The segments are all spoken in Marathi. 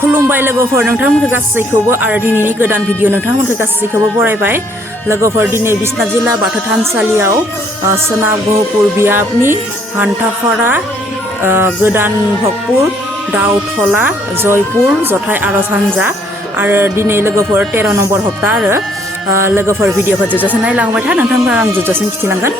खुलुमबाय लोगोफोर नोंथांमोनखौ गासैखौबो आरो दिनैनि गोदान भिडिअ नोंथांमोनखौ गासैखौबो बरायबाय लोगोफोर दिनै बिश्वनाथ जिल्ला बाथौ थानसालियाव सोनाब गहपुर बियाबनि हान्थाफारा गोदान भकपुर दाउथला जयपुर जथाय आरज हान्जा आरो दिनै लोगोफोर 13 नम्बर हप्ता आरो लोगोफोर भिडिअखौ जोबजासिम नायलांबाय था नोंथांमोनखौ आं जोबजासिम खिथिलांगोन।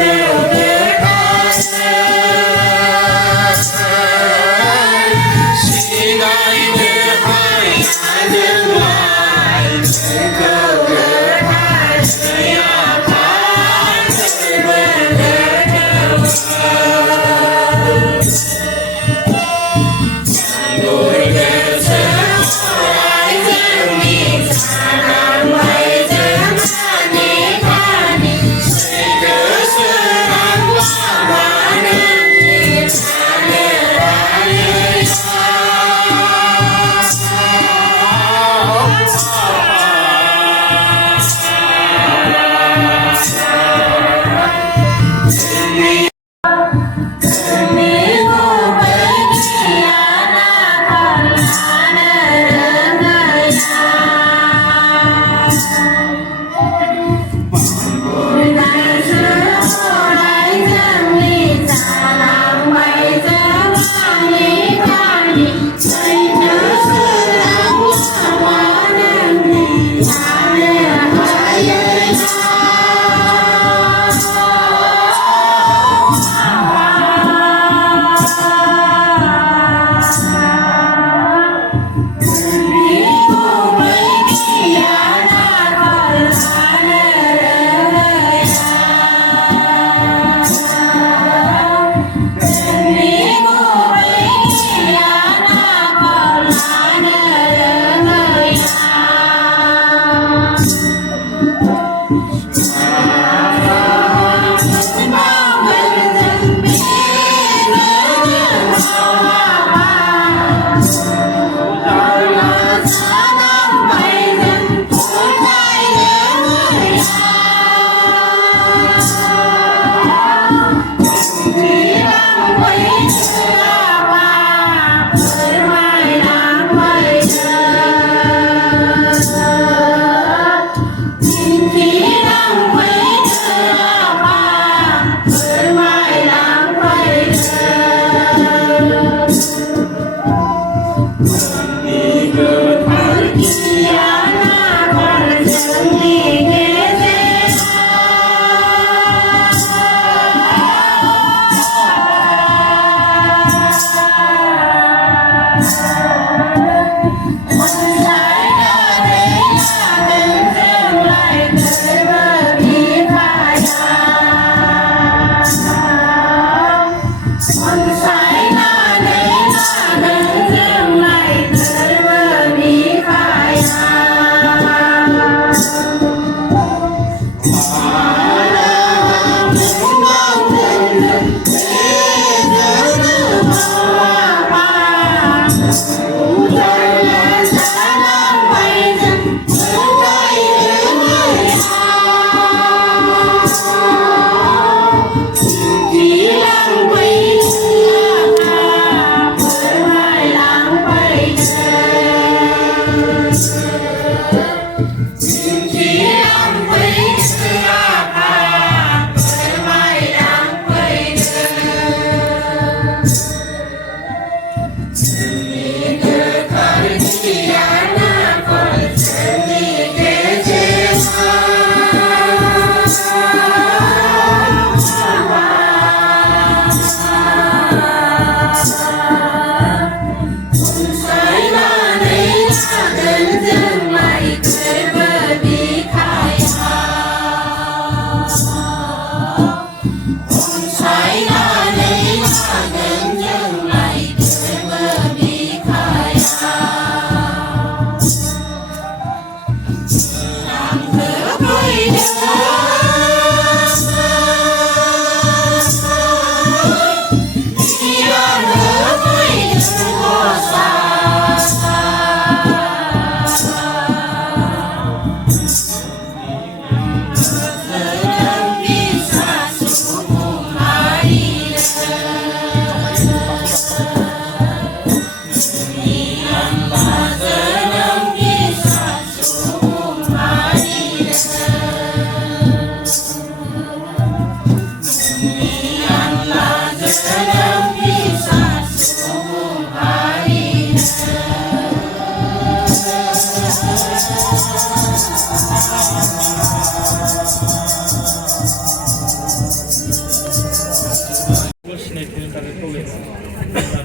Salam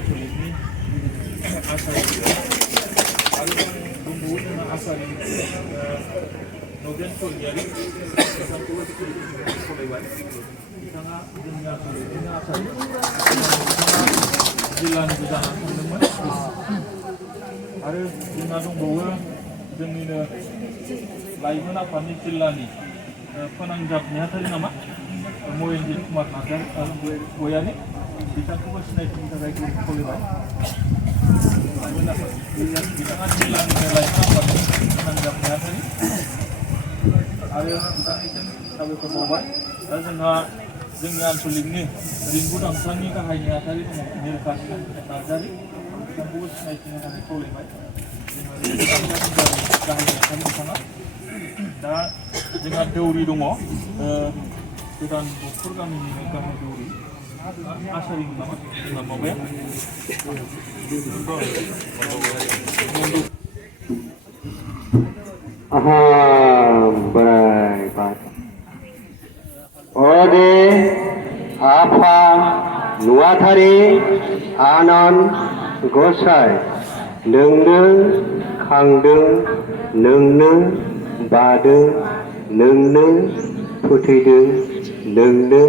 आनसलिकनि आसारि आरो दंबावो जोंहा आसारि नगेन सरगियारि बिथांखौबो सालायबाय बिथाङा जोंनि आनसलिकनिनो आसारि जिल्लानि गोजानाव थांदोंमोन आरो जोंहा दंबावो जोंनिनो लाइमोन आफादनि जिल्लानि फोनांजाब नेहाथारि नामा महेनजित कुमार नार्जारि गयारि बिथांखौबो सिनायथिनि थाखाय खुलिबाय बिथाङा जिल्लानिनो लाइमोन आफादनि फोनांजाब नेहाथारि आरो बिथांनिसिम साबायखर बावबाय दा जोंहा जोंनि आनसलिकनि रिंगु दामसानि गाहाय नेहाथारि दङ निलकाश नार्जारि बिथांखौबो सिनायथिनि थाखाय खावलायबाय गाहाय नेहाथारि बिथाङा दा जोंहा दौरि दङ गोदान बक्सर गामिनिनो गाहाय दौरि आसारिमोन नामा जोंना माबाया बोराय अदे आफा नुवाथारि आनन्द गसाइ नोंनो खांदों नोंनो बादों नोंनो फोथैदों नोंनो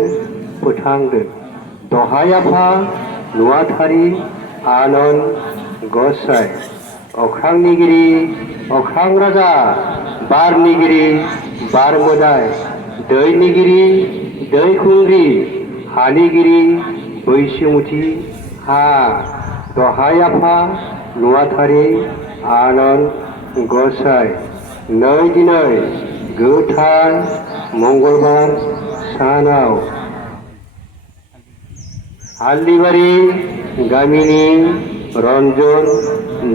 फोथांदों दहाय आफा नुवाथारि आनन्द गसाइ अख्रांनिगिरि अख्रां राजा बारनिगिरि बार मोदाय दैनिगिरि दै खुंग्रि हानिगिरि बैसोमुथि हा दहाय आफा नुवाथारि आनन्द गसाइ नै दिनै गोथार मंगलबार सानाव हाल्दिबारि गामिनि रन्जन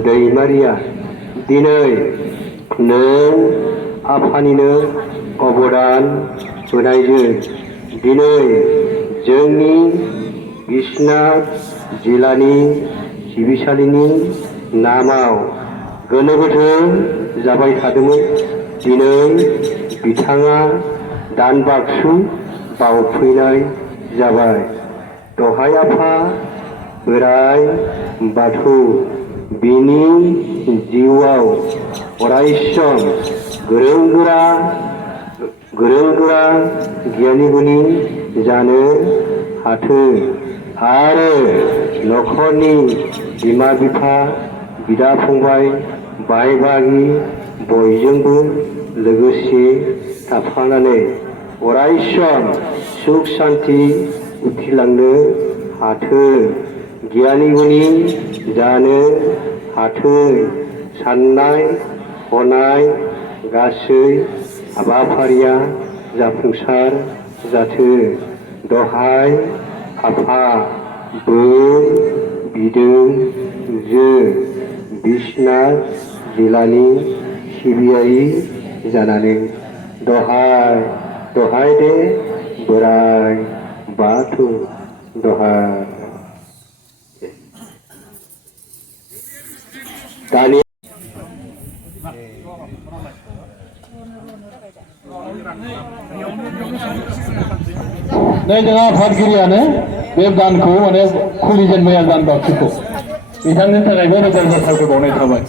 दैमारिया दिनै नों आफानिनो अबदान होनायजों दिनै जोंनि बिश्वनाथ जिल्लानि सिबिसालिनि नामाव गोनो गोथो जाबाय थादोंमोन दिनै बिथाङा दान बाक्सु बावफैनाय जाबाय दहाय आफा बोराइ बाथौ बिनि जिउआव अरायसम गोरों गोरा गियानि गुनि जानो हाथों आरो नखरनि बिमा बिफा बिदा फंबाय बाय बाहागि बयजोंबो लोगोसे थाफानानै अरायसम सुख शान्ति उथिलांनो हाथों गियानि गुनि जानो हाथों साननाय हनाय गासै हाबाफारिया जाफुंसार जाथों दहाय आफा बोर बिदों जों बिश्वनाथ जिल्लानि सिबियारि जानानै दहाय दे बोराइ बाथौ दहाय दानि नै जोंहा आफादगिरियानो बे दानखौ माने खुलिजेनबाय आरो दान बाक्सुखौ बिथांनि थाखायबो रोजा रोजा साबायखर बावनाय थाबाय।